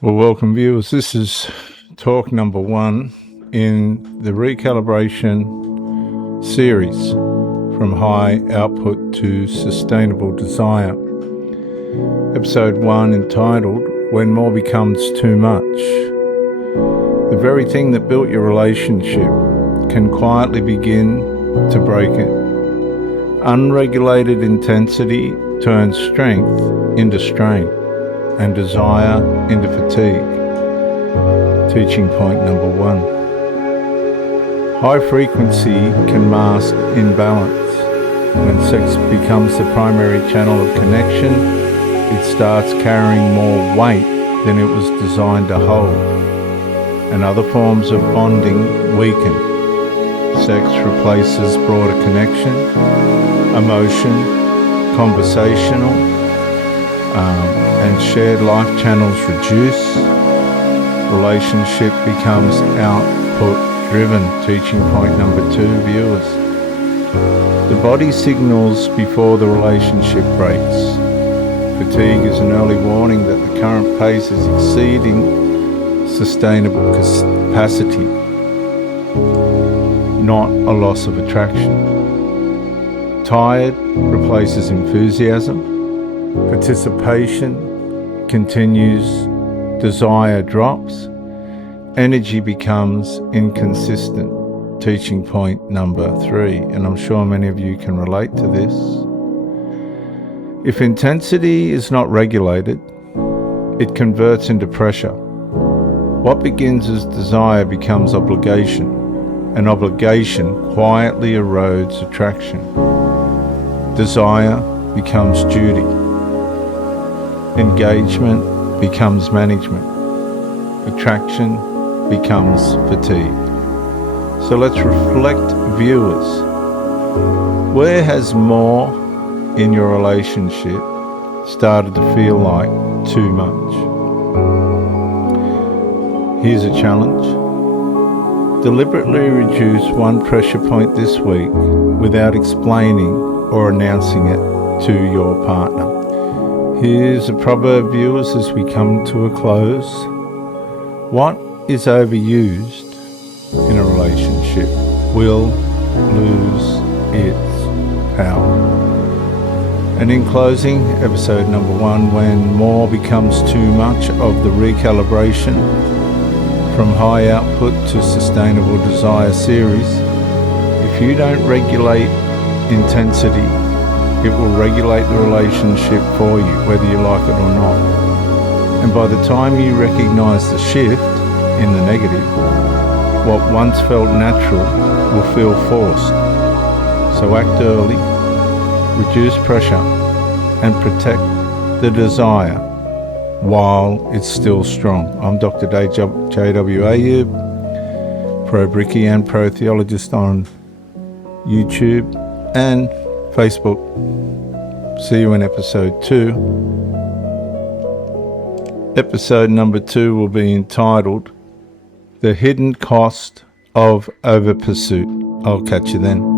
Well, welcome viewers. This is talk number 1 in the Recalibration series, From High Output to Sustainable Desire. Episode 1, entitled, When More Becomes Too Much. The very thing that built your relationship can quietly begin to break it. Unregulated intensity turns strength into strain and desire into fatigue. Teaching point number 1. High frequency can mask imbalance. When sex becomes the primary channel of connection, it starts carrying more weight than it was designed to hold, and other forms of bonding weaken. Sex replaces broader connection, emotion, conversational, and shared life channels reduce. Relationship becomes output driven. Teaching point number 2, viewers. The body signals before the relationship breaks. Fatigue is an early warning that the current pace is exceeding sustainable capacity, not a loss of attraction. Tired replaces enthusiasm. Participation continues, desire drops, energy becomes inconsistent. Teaching point number 3, and I'm sure many of you can relate to this. If intensity is not regulated, it converts into pressure. What begins as desire becomes obligation, and obligation quietly erodes attraction. Desire becomes duty. Engagement becomes management. Attraction becomes fatigue. So let's reflect, viewers. Where has more in your relationship started to feel like too much? Here's a challenge. Deliberately reduce one pressure point this week without explaining or announcing it to your partner. Here's a proverb, viewers, as we come to a close. What is overused in a relationship will lose its power. And in closing, episode number 1, When More Becomes Too Much of the Recalibration From High Output to Sustainable Desire series. If you don't regulate intensity, it will regulate the relationship for you, whether you like it or not. And by the time you recognize the shift in the negative, what once felt natural will feel forced. So act early, reduce pressure, and protect the desire while it's still strong. I'm Dr. J.W. Ayub, Pro Bricky and Pro Theologist on YouTube and Facebook. See you in episode 2. Episode number 2 will be entitled, The Hidden Cost of Overpursuit. I'll catch you then.